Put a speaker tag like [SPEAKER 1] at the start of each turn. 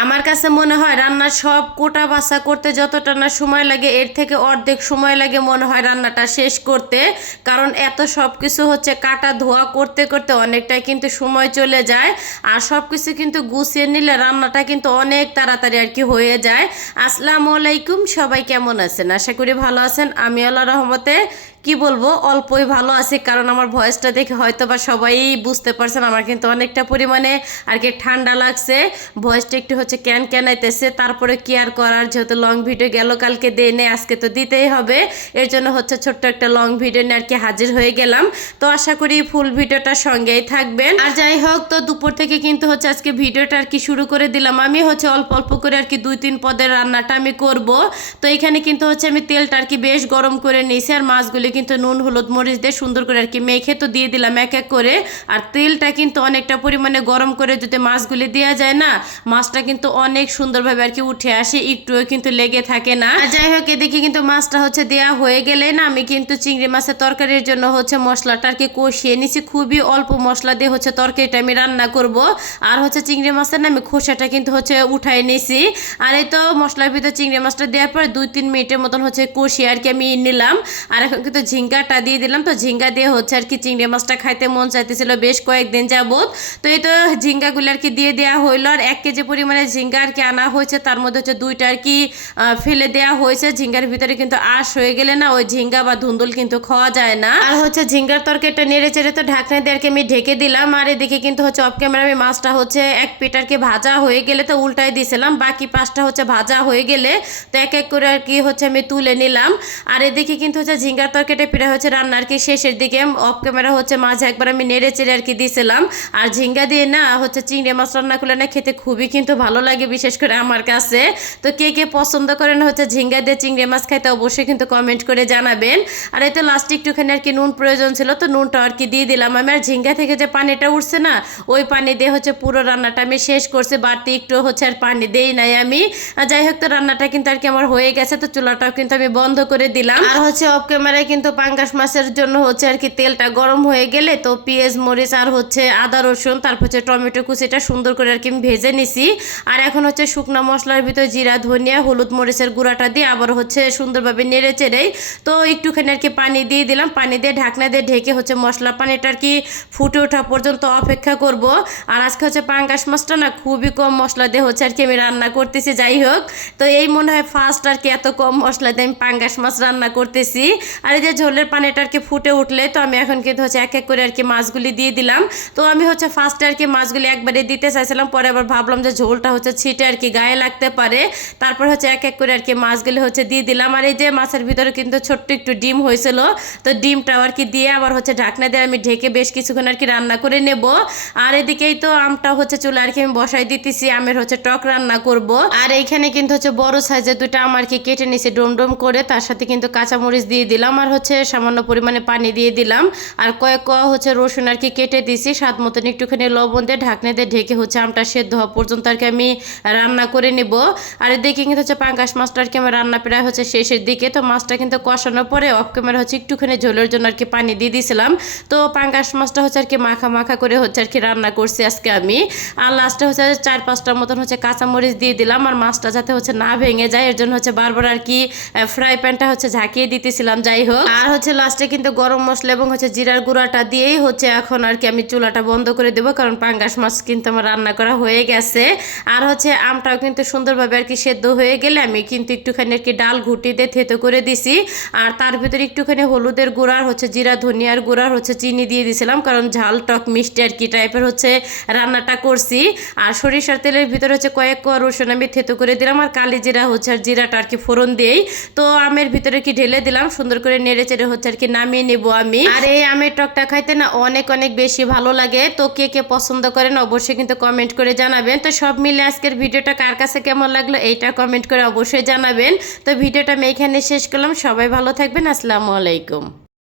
[SPEAKER 1] আমার কাছে মনে হয় রান্নার সব কোটা বাসা করতে যতটা না সময় লাগে, এর থেকে অর্ধেক সময় লাগে মনে হয় রান্নাটা শেষ করতে। কারণ এত সব কিছু হচ্ছে কাটা ধোয়া করতে করতে অনেকটাই কিন্তু সময় চলে যায়। আর সব কিছু কিন্তু গুছিয়ে নিলে রান্নাটা কিন্তু অনেক তাড়াতাড়ি আর কি হয়ে যায়। আসসালামু আলাইকুম, সবাই কেমন আছেন? আশা করি ভালো আছেন। আমি আল্লাহ রহমতে কি বলব? অল্পই ভালো আছি, কারণ আমার ভয়েসটা দেখে হয়তো বা সবাই বুঝতে পারছেন আমার কিন্তু অনেকটা পরিমাণে আর কি ঠান্ডা লাগছে। ভয়েসটা একটু হচ্ছে ক্যান ক্যানাইতেছে তারপরে কি আর করার? যেহেতু লং ভিডিও গেল, কালকে দিয়ে নেই আজকে তো দিতেই হবে। এর জন্য হচ্ছে ছোট্ট একটা লং ভিডিও নিয়ে আর কি হাজির হয়ে গেলাম। তো আশা করি ফুল ভিডিওটা সঙ্গেই থাকবেন। আর যাই হোক, তো দুপুর থেকে কিন্তু হচ্ছে আজকে ভিডিওটা আর কি শুরু করে দিলাম। আমি হচ্ছে অল্প অল্প করে আর কি দুই, তিন পদের রান্নাটা আমি করব। তো এখানে কিন্তু হচ্ছে আমি তেলটা আর কি বেশ গরম করে নিয়েছি, আর মাছগুলি কিন্তু নুন, হলুদ, মরিচ দিয়ে সুন্দর করে আর কি মেখে তো দিয়ে দিলাম এক এক করে। আর তেলটা কিন্তু অনেকটা পরিমাণে গরম করে যদি মাছগুলি দেওয়া যায় না, মাছটা কিন্তু অনেক সুন্দরভাবে আর কি উঠে আসে, একটুও কিন্তু লেগে থাকে না। যাই হোক, এদিকে কিন্তু মাছটা হচ্ছে দেয়া হয়ে গেলে না, আমি কিন্তু চিংড়ি মাছের তরকারির জন্য হচ্ছে মশলাটা আর কি কষিয়ে নিছি। খুবই অল্প মশলা দিয়ে হচ্ছে তরকারিটা আমি রান্না করব। আর হচ্ছে চিংড়ি মাছের না আমি খোসাটা কিন্তু হচ্ছে উঠাই নিছি। আর এই তো মশলার ভিতরে চিংড়ি মাছটা দেওয়ার পর দুই, তিন মিনিটের মতন হচ্ছে কষিয়ে আর কি আমি নিলাম। আর এখন কিন্তু ঝিঙ্গাটা দিয়ে দিলাম। তো ঝিঙ্গা দিয়ে হচ্ছে আর কি চিংড়ি মাছটা খাইতে মন চাইতেছিল বেশ কয়েকদিন যাবত তো এই তো ঝিঙ্গাগুলো আর কি দিয়ে দেওয়া হইল। আর এক কেজি পরিমাণে ঝিঙ্গা আর কি আনা হয়েছে। তার মধ্যে হচ্ছে দুইটা আর কি ফেলে দেওয়া হয়েছে। ঝিঙ্গার ভিতরে কিন্তু আশ হয়ে গেলে না ওই ঝিঙ্গা বা ধুন্দুল কিন্তু খাওয়া যায় না। আর হচ্ছে ঝিঙ্গার তরকারিটা নেড়ে চেড়ে তো ঢাকনা দিয়ে আর কি আমি ঢেকে দিলাম। আর এদিকে কিন্তু হচ্ছে অফ ক্যামেরা আমি মাছটা হচ্ছে এক পিট আর কি ভাজা হয়ে গেলে তো উল্টাই দিয়েছিলাম বাকি পাঁচটা হচ্ছে ভাজা হয়ে গেলে তো এক এক করে আর কি হচ্ছে আমি তুলে নিলাম। আর এদিকে কিন্তু হচ্ছে ঝিঙ্গার তরকারিটা প্রায় হচ্ছে রান্নার কি শেষের দিকে। অফ ক্যামেরা হচ্ছে মাঝে, একবার আমি নেড়ে চেড়ে আর কি দিয়েছিলাম আর ঝিঙ্গা দিয়ে না হচ্ছে চিংড়ি মাছ রান্না করলে না খেতে খুবই কিন্তু ভালো লাগে, বিশেষ করে আমার কাছে। তো কে কে পছন্দ করেন হচ্ছে ঝিঙ্গা দিয়ে চিংড়ি মাছ খাইতে অবশ্যই কিন্তু কমেন্ট করে জানাবেন। আর এতে লাস্টে একটুখানি আর কি নুন প্রয়োজন ছিল, তো নুনটা আর কি দিয়ে দিলাম আমি। আর ঝিঙ্গা থেকে যে পানিটা উঠছে না, ওই পানি দিয়ে হচ্ছে পুরো রান্নাটা আমি শেষ করছি, বাড়তি একটু হচ্ছে আর পানি দেই নাই আমি। যাই হোক তো রান্নাটা কিন্তু আর কি আমার হয়ে গেছে, তো চুলাটাও কিন্তু আমি বন্ধ করে দিলাম। আর হচ্ছে অফ ক্যামেরায় পাঙ্গাস মাছের জন্য হচ্ছে আর কি তেলটা গরম হয়ে গেলে তো পেঁয়াজ, মরিচ আর হচ্ছে আদা, রসুন, তারপর হচ্ছে টমেটো কুচিটা সুন্দর করে আর কি আমি ভেজে নিছি। আর এখন হচ্ছে শুকনো মশলার ভিতরে জিরা, ধনিয়া, হলুদ মরিচের গুঁড়াটা দিয়ে আবার হচ্ছে সুন্দরভাবে নেড়ে চেড়েই তো একটুখানি আর কি পানি দিয়ে দিলাম। পানি দিয়ে ঢাকনা দিয়ে ঢেকে হচ্ছে মশলা পানিটা আর কি ফুটে ওঠা পর্যন্ত অপেক্ষা করব। আর আজকে হচ্ছে পাঙ্গাস মাছটা না খুবই কম মশলা দিয়ে হচ্ছে আর কি আমি রান্না করতেছি, যাই হোক। তো এই মনে হয় ফার্স্ট আর কি এত কম মশলা দিয়ে আমি পাঙ্গাস মাছ রান্না করতেছি। আর এই ঝোলের পানিটা আর কি ফুটে উঠলে, তো আমি এখন কিন্তু হচ্ছে এক এক করে আর কি মাছগুলি দিয়ে দিলাম। তো আমি হচ্ছে ফার্স্টে আর কি মাছগুলি একবারে দিতে চাইছিলাম, পরে আবার ভাবলাম যে ঝোলটা হচ্ছে ছিটে আর কি গায়ে লাগতে পারে। তারপর হচ্ছে এক এক করে আর কি মাছগুলি হচ্ছে দিয়ে দিলাম। আর এই যে মাছের ভিতরে কিন্তু ছোট্ট একটু ডিম হয়েছিল, তো ডিমটাও আর কি দিয়ে আবার হচ্ছে ঢাকনা দিয়ে আমি ঢেকে বেশ কিছুক্ষণ আর কি রান্না করে নেব। আর এদিকেই তো আমটা হচ্ছে চুলা আর কি আমি বসাই দিতেছি, আমের হচ্ছে টক রান্না করব। আর এইখানে কিন্তু হচ্ছে বড় সাইজের দুটো আমার কি কেটে নিছি ডোম ডোম করে, তার সাথে কিন্তু কাঁচামরিচ দিয়ে দিলাম। আর হচ্ছে সামান্য পরিমাণে পানি দিয়ে দিলাম। আর কয়েক কোয়া হচ্ছে রসুন আর কি কেটে দিছি, স্বাদ মতন একটুখানি লবণ দিয়ে ঢাকনা দিয়ে ঢেকে হচ্ছে আমটা সেদ্ধ হওয়া পর্যন্ত আর কি আমি রান্না করে নেব। আর দেখি কিন্তু হচ্ছে পাঙ্গাস মাছটা আর কি আমার রান্না প্রায় হচ্ছে শেষের দিকে, তো মাছটা কিন্তু কষানোর পরে অফ ক্যামেরা হচ্ছে একটুখানি ঝোলের জন্য আর কি পানি দিয়ে দিয়েছিলাম তো পাঙ্গাস মাছটা হচ্ছে আর কি মাখা মাখা করে হচ্ছে আর কি রান্না করছি আজকে আমি। আর লাস্টে হচ্ছে চার পাঁচটার মতন হচ্ছে কাঁচামরিচ দিয়ে দিলাম, আর মাছটা যাতে হচ্ছে না ভেঙে যায়, এর জন্য হচ্ছে বারবার আর কি ফ্রাই প্যানটা হচ্ছে ঝাঁকিয়ে দিতেছিলাম, যাই হোক। আর হচ্ছে লাস্টে কিন্তু গরম মশলা এবং হচ্ছে জিরার গুঁড়াটা দিয়েই হচ্ছে এখন আর কি আমি চুলাটা বন্ধ করে দেবো, কারণ পাঙ্গাস মাছ কিন্তু আমার রান্না করা হয়ে গেছে। আর হচ্ছে আমটাও কিন্তু সুন্দরভাবে আর কি সেদ্ধ হয়ে গেলে আমি কিন্তু একটুখানি আর কি ডাল ঘুটি দিয়ে থেতো করে দিছি। আর তার ভিতরে একটুখানি হলুদের গুঁড়ার হচ্ছে জিরা, ধনিয়ার গুঁড়ার হচ্ছে চিনি দিয়ে দিয়েছিলাম কারণ ঝাল টক মিষ্টি আর কি টাইপের হচ্ছে রান্নাটা করছি। আর সরিষার তেলের ভিতরে হচ্ছে কয়েক কোয়া রসুন আমি থেতো করে দিলাম, আর কালি জিরা হচ্ছে আর জিরাটা আর কি ফোড়ন দিয়েই। তো আমের ভিতরে কি ঢেলে দিলাম, সুন্দর করে নেড়ে চেড়ে হচ্ছে আর কি নামিয়ে নেব আমি। আর এই আমের টকটা খাইতে না অনেক অনেক বেশি ভালো লাগে। তো কে কে পছন্দ করেন অবশ্যই কিন্তু কমেন্ট করে জানাবেন। তো সব মিলে আজকের ভিডিওটা কার কাছে কেমন লাগল এইটা কমেন্ট করে অবশ্যই জানাবেন। তো ভিডিওটা আমি এখানে শেষ করলাম। সবাই ভালো থাকবেন। আসসালামু আলাইকুম।